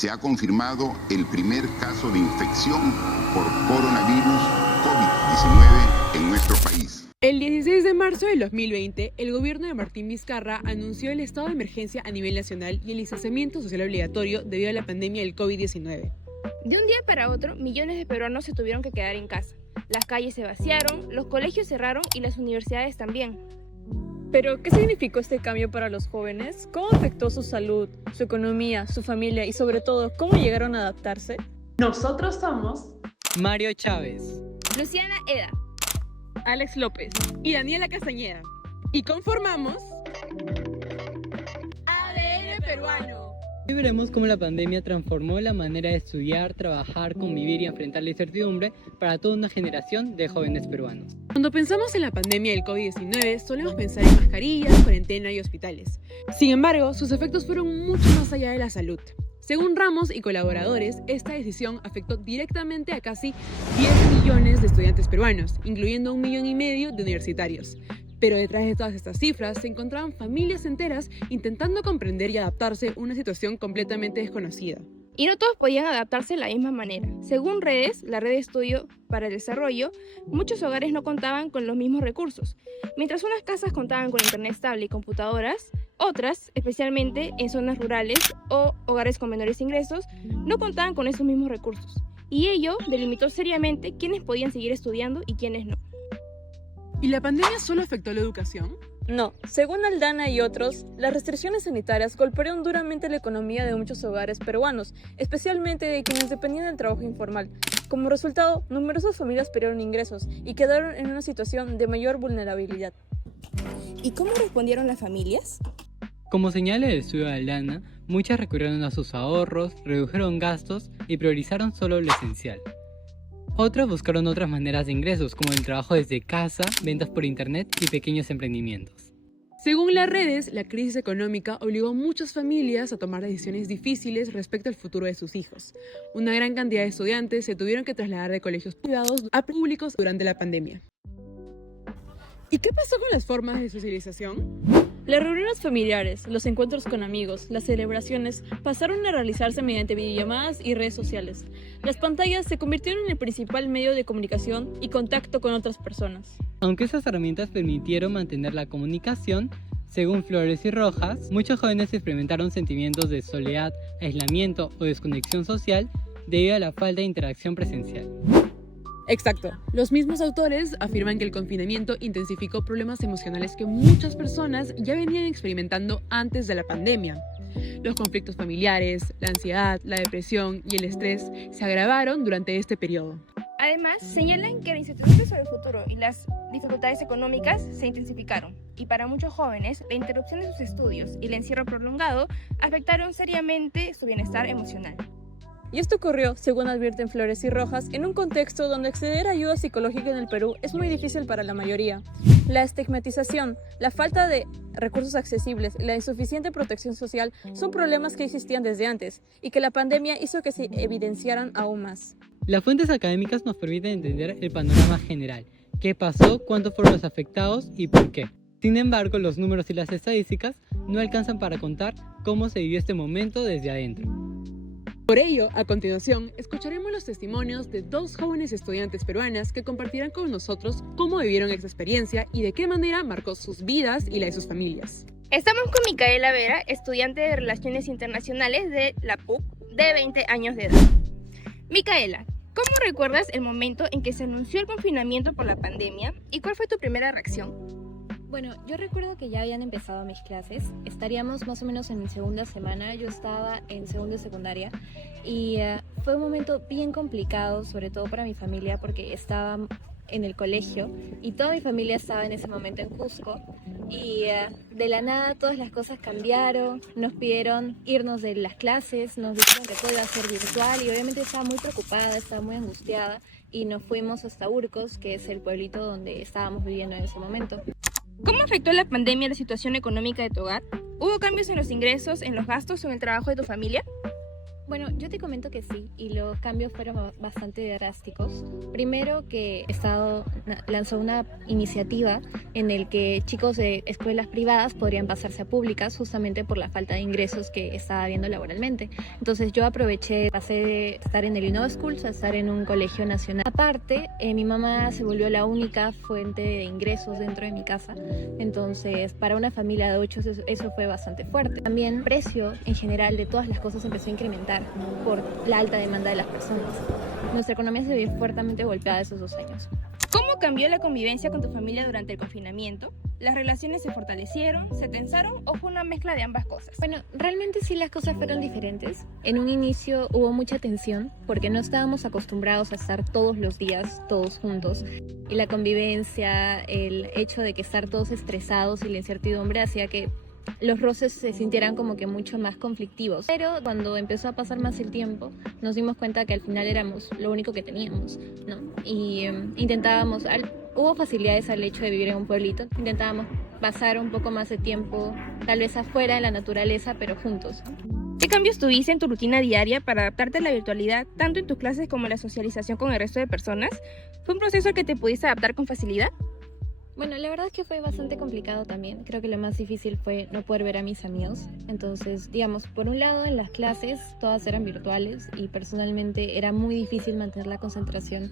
se ha confirmado el primer caso de infección por coronavirus COVID-19 en nuestro país. El 16 de marzo del 2020, el gobierno de Martín Vizcarra anunció el estado de emergencia a nivel nacional y el distanciamiento social obligatorio debido a la pandemia del COVID-19. De un día para otro, millones de peruanos se tuvieron que quedar en casa. Las calles se vaciaron, los colegios cerraron y las universidades también. Pero, ¿qué significó este cambio para los jóvenes? ¿Cómo afectó su salud, su economía, su familia y sobre todo, cómo llegaron a adaptarse? Nosotros somos Mario Chávez, Luciana Eda, Alex López y Daniela Castañeda. Y conformamos ADN Peruano. Hoy veremos cómo la pandemia transformó la manera de estudiar, trabajar, convivir y enfrentar la incertidumbre para toda una generación de jóvenes peruanos. Cuando pensamos en la pandemia del COVID-19, solemos pensar en mascarillas, cuarentena y hospitales. Sin embargo, sus efectos fueron mucho más allá de la salud. Según Ramos y colaboradores, esta decisión afectó directamente a casi 10 millones de estudiantes peruanos, incluyendo 1,5 millones de universitarios. Pero detrás de todas estas cifras se encontraban familias enteras intentando comprender y adaptarse a una situación completamente desconocida. Y no todos podían adaptarse de la misma manera. Según Redes, la Red de Estudio para el Desarrollo, muchos hogares no contaban con los mismos recursos. Mientras unas casas contaban con internet estable y computadoras, otras, especialmente en zonas rurales o hogares con menores ingresos, no contaban con esos mismos recursos. Y ello delimitó seriamente quiénes podían seguir estudiando y quiénes no. ¿Y la pandemia solo afectó la educación? No, según Aldana y otros, las restricciones sanitarias golpearon duramente la economía de muchos hogares peruanos, especialmente de quienes dependían del trabajo informal. Como resultado, numerosas familias perdieron ingresos y quedaron en una situación de mayor vulnerabilidad. ¿Y cómo respondieron las familias? Como señala el estudio de Aldana, muchas recurrieron a sus ahorros, redujeron gastos y priorizaron solo lo esencial. Otros buscaron otras maneras de ingresos, como el trabajo desde casa, ventas por internet y pequeños emprendimientos. Según las redes, la crisis económica obligó a muchas familias a tomar decisiones difíciles respecto al futuro de sus hijos. Una gran cantidad de estudiantes se tuvieron que trasladar de colegios privados a públicos durante la pandemia. ¿Y qué pasó con las formas de socialización? Las reuniones familiares, los encuentros con amigos, las celebraciones pasaron a realizarse mediante videollamadas y redes sociales. Las pantallas se convirtieron en el principal medio de comunicación y contacto con otras personas. Aunque esas herramientas permitieron mantener la comunicación, según Flores y Rojas, muchos jóvenes experimentaron sentimientos de soledad, aislamiento o desconexión social debido a la falta de interacción presencial. Exacto. Los mismos autores afirman que el confinamiento intensificó problemas emocionales que muchas personas ya venían experimentando antes de la pandemia. Los conflictos familiares, la ansiedad, la depresión y el estrés se agravaron durante este periodo. Además, señalan que la incertidumbre sobre el futuro y las dificultades económicas se intensificaron. Y para muchos jóvenes, la interrupción de sus estudios y el encierro prolongado afectaron seriamente su bienestar emocional. Y esto ocurrió, según advierten Flores y Rojas, en un contexto donde acceder a ayuda psicológica en el Perú es muy difícil para la mayoría. La estigmatización, la falta de recursos accesibles y la insuficiente protección social son problemas que existían desde antes y que la pandemia hizo que se evidenciaran aún más. Las fuentes académicas nos permiten entender el panorama general, qué pasó, cuántos fueron los afectados y por qué. Sin embargo, los números y las estadísticas no alcanzan para contar cómo se vivió este momento desde adentro. Por ello, a continuación, escucharemos los testimonios de 2 jóvenes estudiantes peruanas que compartirán con nosotros cómo vivieron esta experiencia y de qué manera marcó sus vidas y la de sus familias. Estamos con Micaela Vera, estudiante de Relaciones Internacionales de la PUC, de 20 años de edad. Micaela, ¿cómo recuerdas el momento en que se anunció el confinamiento por la pandemia y cuál fue tu primera reacción? Bueno, yo recuerdo que ya habían empezado mis clases, estaríamos más o menos en mi segunda semana, yo estaba en segundo de secundaria y fue un momento bien complicado, sobre todo para mi familia porque estaba en el colegio y toda mi familia estaba en ese momento en Cusco y de la nada todas las cosas cambiaron, nos pidieron irnos de las clases, nos dijeron que todo iba a ser virtual y obviamente estaba muy preocupada, estaba muy angustiada y nos fuimos hasta Urcos, que es el pueblito donde estábamos viviendo en ese momento. ¿Cómo afectó la pandemia la situación económica de tu hogar? ¿Hubo cambios en los ingresos, en los gastos o en el trabajo de tu familia? Bueno, yo te comento que sí, y los cambios fueron bastante drásticos. Primero que el Estado lanzó una iniciativa en el que chicos de escuelas privadas podrían pasarse a públicas justamente por la falta de ingresos que estaba habiendo laboralmente. Entonces yo aproveché, pasé de estar en el Innova Schools a estar en un colegio nacional. Aparte, mi mamá se volvió la única fuente de ingresos dentro de mi casa. Entonces, para una familia de 8 eso fue bastante fuerte. También el precio en general de todas las cosas empezó a incrementar por la alta demanda de las personas. Nuestra economía se vio fuertemente golpeada esos 2 años. ¿Cómo cambió la convivencia con tu familia durante el confinamiento? ¿Las relaciones se fortalecieron, se tensaron o fue una mezcla de ambas cosas? Bueno, realmente sí las cosas fueron diferentes. En un inicio hubo mucha tensión porque no estábamos acostumbrados a estar todos los días, todos juntos. Y la convivencia, el hecho de que estar todos estresados y la incertidumbre hacía que los roces se sintieran como que mucho más conflictivos. Pero cuando empezó a pasar más el tiempo, nos dimos cuenta que al final éramos lo único que teníamos, ¿no? Y intentábamos, hubo facilidades al hecho de vivir en un pueblito, intentábamos pasar un poco más de tiempo, tal vez afuera en la naturaleza, pero juntos, ¿no? ¿Qué cambios tuviste en tu rutina diaria para adaptarte a la virtualidad, tanto en tus clases como en la socialización con el resto de personas? ¿Fue un proceso al que te pudiste adaptar con facilidad? Bueno, la verdad es que fue bastante complicado también. Creo que lo más difícil fue no poder ver a mis amigos. Entonces, digamos, por un lado en las clases todas eran virtuales y personalmente era muy difícil mantener la concentración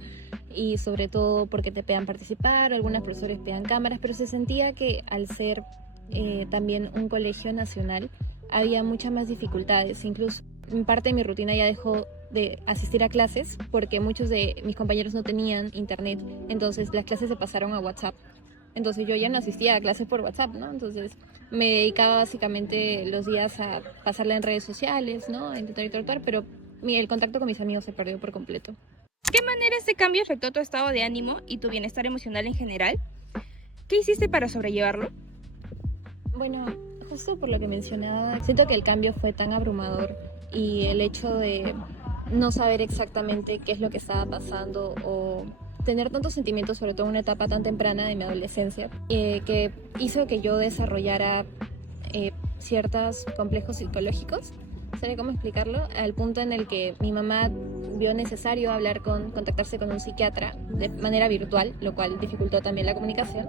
y sobre todo porque te pedían participar, algunos profesores pedían cámaras, pero se sentía que al ser también un colegio nacional había muchas más dificultades. Incluso en parte de mi rutina ya dejó de asistir a clases porque muchos de mis compañeros no tenían internet, entonces las clases se pasaron a WhatsApp. Entonces yo ya no asistía a clases por WhatsApp, ¿no? Entonces me dedicaba básicamente los días a pasarla en redes sociales, ¿no? A intentar interactuar, pero el contacto con mis amigos se perdió por completo. ¿De qué manera este cambio afectó tu estado de ánimo y tu bienestar emocional en general? ¿Qué hiciste para sobrellevarlo? Bueno, justo por lo que mencionaba, siento que el cambio fue tan abrumador y el hecho de no saber exactamente qué es lo que estaba pasando o tener tantos sentimientos, sobre todo en una etapa tan temprana de mi adolescencia, que hizo que yo desarrollara ciertos complejos psicológicos. ¿Sabría cómo explicarlo? Al punto en el que mi mamá vio necesario contactarse con un psiquiatra de manera virtual, lo cual dificultó también la comunicación,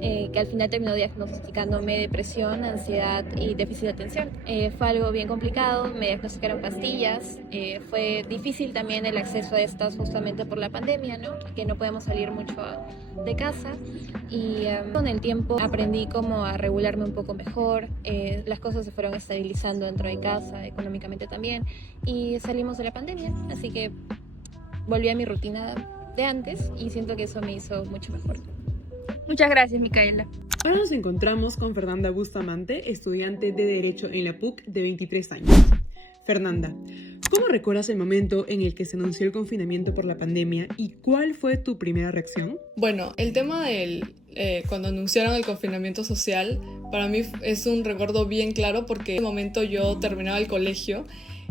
que al final terminó diagnosticándome depresión, ansiedad y déficit de atención. Fue algo bien complicado, me diagnosticaron pastillas, fue difícil también el acceso a estas justamente por la pandemia, ¿no? Que no podemos salir mucho de casa y con el tiempo aprendí como a regularme un poco mejor, las cosas se fueron estabilizando dentro de casa, económicamente también, y salimos de la pandemia, así que volví a mi rutina de antes y siento que eso me hizo mucho mejor. Muchas gracias, Micaela. Ahora nos encontramos con Fernanda Bustamante, estudiante de Derecho en la PUC de 23 años. Fernanda, ¿cómo recuerdas el momento en el que se anunció el confinamiento por la pandemia y cuál fue tu primera reacción? Bueno, el tema cuando anunciaron el confinamiento social, para mí es un recuerdo bien claro porque en ese momento yo terminaba el colegio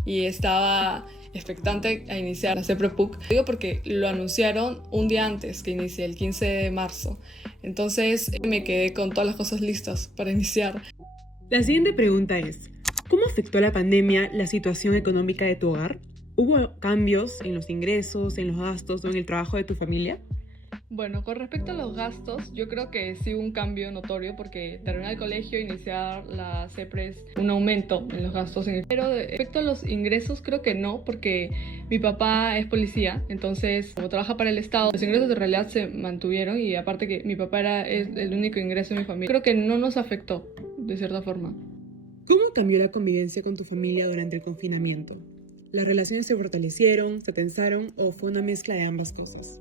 y estaba expectante a iniciar la CEPREPUC. Digo porque lo anunciaron un día antes que inicie, el 15 de marzo. Entonces me quedé con todas las cosas listas para iniciar. La siguiente pregunta es, ¿cómo afectó la pandemia la situación económica de tu hogar? ¿Hubo cambios en los ingresos, en los gastos o en el trabajo de tu familia? Bueno, con respecto a los gastos, yo creo que sí hubo un cambio notorio porque terminar el colegio, iniciar la CEPRES, un aumento en los gastos. Pero respecto a los ingresos, creo que no, porque mi papá es policía, entonces como trabaja para el Estado, los ingresos de realidad se mantuvieron y aparte que mi papá es el único ingreso de mi familia, creo que no nos afectó de cierta forma. ¿Cómo cambió la convivencia con tu familia durante el confinamiento? ¿Las relaciones se fortalecieron, se tensaron o fue una mezcla de ambas cosas?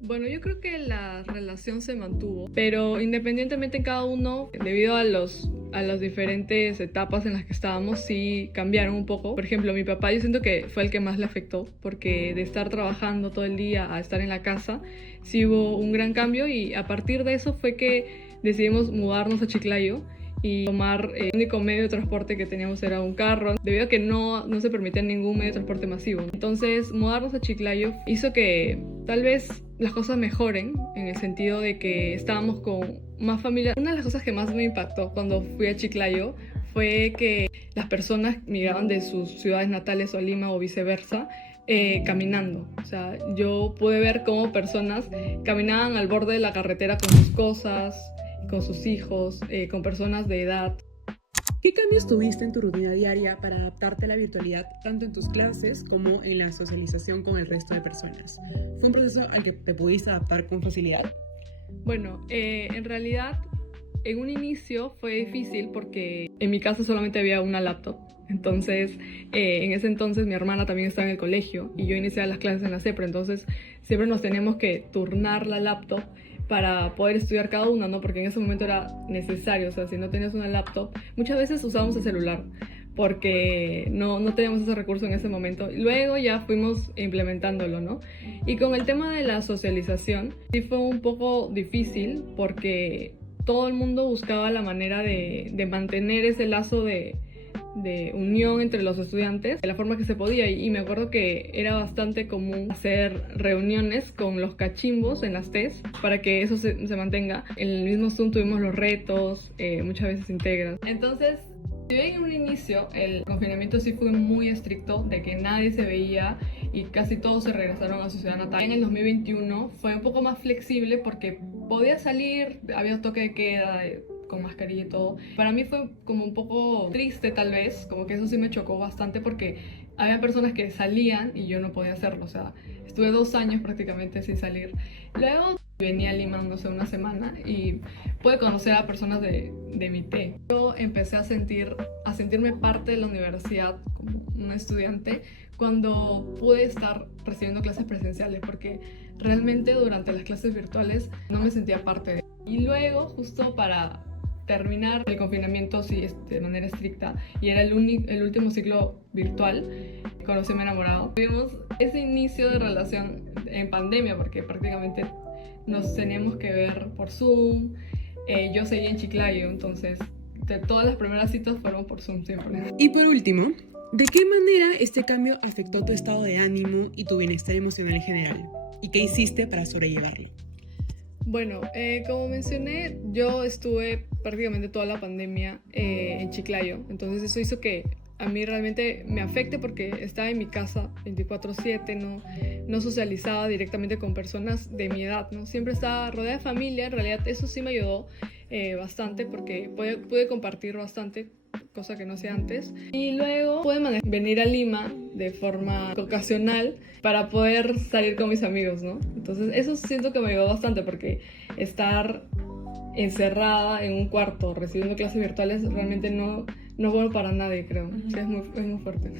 Bueno, yo creo que la relación se mantuvo, pero independientemente en cada uno, debido a las diferentes etapas en las que estábamos, sí cambiaron un poco. Por ejemplo, mi papá yo siento que fue el que más le afectó, porque de estar trabajando todo el día a estar en la casa, sí hubo un gran cambio y a partir de eso fue que decidimos mudarnos a Chiclayo y tomar el único medio de transporte que teníamos era un carro, debido a que no se permitía ningún medio de transporte masivo. Entonces, mudarnos a Chiclayo hizo que tal vez las cosas mejoren, en el sentido de que estábamos con más familia. Una de las cosas que más me impactó cuando fui a Chiclayo fue que las personas migraban de sus ciudades natales a Lima o viceversa, caminando. O sea, yo pude ver cómo personas caminaban al borde de la carretera con sus cosas, con sus hijos, con personas de edad. ¿Qué cambios tuviste en tu rutina diaria para adaptarte a la virtualidad, tanto en tus clases como en la socialización con el resto de personas? ¿Fue un proceso al que te pudiste adaptar con facilidad? Bueno, en realidad, en un inicio fue difícil porque en mi casa solamente había una laptop. Entonces, en ese entonces mi hermana también estaba en el colegio y yo iniciaba las clases en la CEPRA. Entonces, siempre nos teníamos que turnar la laptop para poder estudiar cada una, ¿no? Porque en ese momento era necesario. O sea, si no tenías una laptop, muchas veces usábamos el celular porque no teníamos ese recurso en ese momento. Luego ya fuimos implementándolo, ¿no? Y con el tema de la socialización, sí fue un poco difícil porque todo el mundo buscaba la manera de mantener ese lazo de unión entre los estudiantes de la forma que se podía, y me acuerdo que era bastante común hacer reuniones con los cachimbos en las TES para que eso se mantenga. En el mismo Zoom tuvimos los retos, muchas veces integran. Entonces, si bien en un inicio el confinamiento sí fue muy estricto, de que nadie se veía y casi todos se regresaron a su ciudad natal, en el 2021 fue un poco más flexible porque podía salir, había toque de queda, con mascarilla y todo. Para mí fue como un poco triste tal vez, como que eso sí me chocó bastante porque había personas que salían y yo no podía hacerlo. O sea, estuve 2 años prácticamente sin salir. Luego venía a Lima, no sé, una semana y pude conocer a personas de mi té. Yo empecé a sentirme parte de la universidad como un estudiante cuando pude estar recibiendo clases presenciales, porque realmente durante las clases virtuales no me sentía parte de. Y luego, justo para terminar el confinamiento sí, de manera estricta, y era el último ciclo virtual, conocí a mi enamorado. Tuvimos ese inicio de relación en pandemia porque prácticamente nos teníamos que ver por Zoom. Yo seguía en Chiclayo, entonces todas las primeras citas fueron por Zoom siempre. Y por último, ¿de qué manera este cambio afectó tu estado de ánimo y tu bienestar emocional en general? ¿Y qué hiciste para sobrellevarlo? Bueno, como mencioné, yo estuve prácticamente toda la pandemia en Chiclayo, entonces eso hizo que a mí realmente me afecte porque estaba en mi casa 24/7, no socializaba directamente con personas de mi edad, ¿no? Siempre estaba rodeada de familia. En realidad eso sí me ayudó bastante porque pude compartir bastante, cosa que no hacía antes. Y luego pude venir a Lima de forma ocasional para poder salir con mis amigos, ¿no? Entonces eso siento que me ayudó bastante porque estar encerrada en un cuarto recibiendo clases virtuales realmente no es bueno para nadie, creo. O sea, es muy fuerte.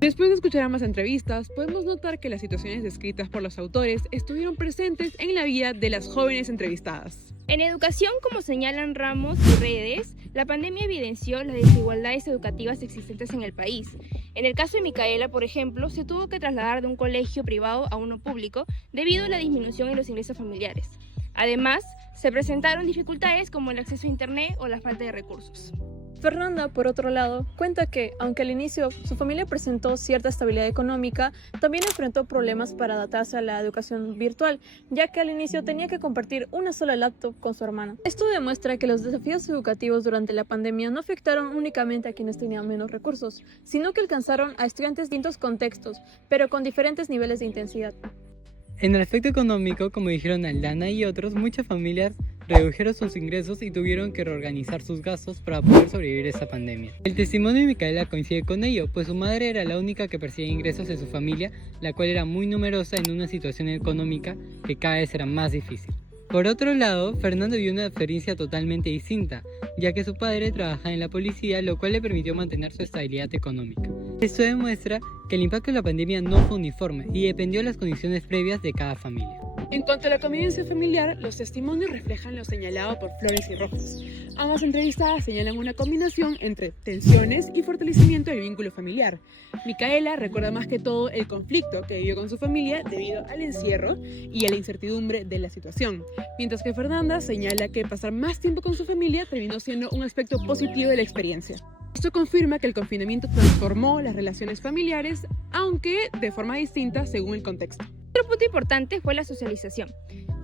Después de escuchar ambas entrevistas, podemos notar que las situaciones descritas por los autores estuvieron presentes en la vida de las jóvenes entrevistadas. En educación, como señalan Ramos y Redes, la pandemia evidenció las desigualdades educativas existentes en el país. En el caso de Micaela, por ejemplo, se tuvo que trasladar de un colegio privado a uno público debido a la disminución en los ingresos familiares. Además, se presentaron dificultades como el acceso a internet o la falta de recursos. Fernanda, por otro lado, cuenta que, aunque al inicio su familia presentó cierta estabilidad económica, también enfrentó problemas para adaptarse a la educación virtual, ya que al inicio tenía que compartir una sola laptop con su hermana. Esto demuestra que los desafíos educativos durante la pandemia no afectaron únicamente a quienes tenían menos recursos, sino que alcanzaron a estudiantes de distintos contextos, pero con diferentes niveles de intensidad. En el aspecto económico, como dijeron Aldana y otros, muchas familias redujeron sus ingresos y tuvieron que reorganizar sus gastos para poder sobrevivir a esta pandemia. El testimonio de Micaela coincide con ello, pues su madre era la única que percibía ingresos de su familia, la cual era muy numerosa en una situación económica que cada vez era más difícil. Por otro lado, Fernando vio una experiencia totalmente distinta, ya que su padre trabajaba en la policía, lo cual le permitió mantener su estabilidad económica. Esto demuestra que el impacto de la pandemia no fue uniforme y dependió de las condiciones previas de cada familia. En cuanto a la convivencia familiar, los testimonios reflejan lo señalado por Flores y Rojas. Ambas entrevistadas señalan una combinación entre tensiones y fortalecimiento del vínculo familiar. Micaela recuerda más que todo el conflicto que vivió con su familia debido al encierro y a la incertidumbre de la situación, mientras que Fernanda señala que pasar más tiempo con su familia terminó siendo un aspecto positivo de la experiencia. Esto confirma que el confinamiento transformó las relaciones familiares, aunque de forma distinta según el contexto. Otro punto importante fue la socialización.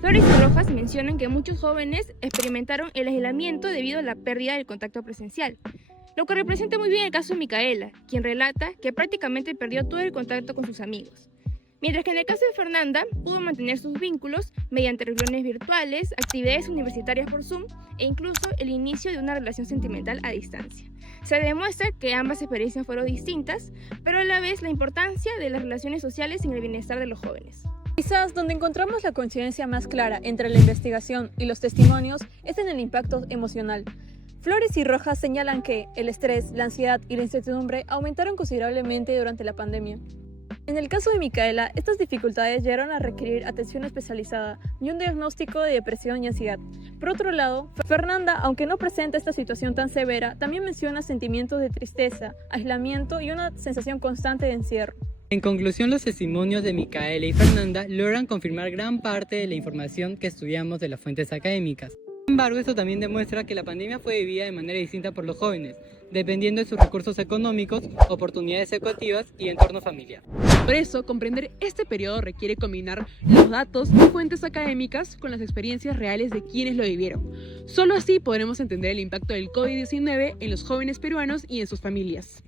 Flores y Rojas mencionan que muchos jóvenes experimentaron el aislamiento debido a la pérdida del contacto presencial. lo que representa muy bien el caso de Micaela, quien relata que prácticamente perdió todo el contacto con sus amigos. Mientras que en el caso de Fernanda, pudo mantener sus vínculos mediante reuniones virtuales, actividades universitarias por Zoom e incluso el inicio de una relación sentimental a distancia. Se demuestra que ambas experiencias fueron distintas, pero a la vez la importancia de las relaciones sociales en el bienestar de los jóvenes. Quizás donde encontramos la coincidencia más clara entre la investigación y los testimonios es en el impacto emocional. Flores y Rojas señalan que el estrés, la ansiedad y la incertidumbre aumentaron considerablemente durante la pandemia. En el caso de Micaela, estas dificultades llegaron a requerir atención especializada y un diagnóstico de depresión y ansiedad. Por otro lado, Fernanda, aunque no presenta esta situación tan severa, también menciona sentimientos de tristeza, aislamiento y una sensación constante de encierro. En conclusión, los testimonios de Micaela y Fernanda logran confirmar gran parte de la información que estudiamos de las fuentes académicas. Sin embargo, esto también demuestra que la pandemia fue vivida de manera distinta por los jóvenes, dependiendo de sus recursos económicos, oportunidades educativas y entorno familiar. Por eso, comprender este periodo requiere combinar los datos y fuentes académicas con las experiencias reales de quienes lo vivieron. Solo así podremos entender el impacto del COVID-19 en los jóvenes peruanos y en sus familias.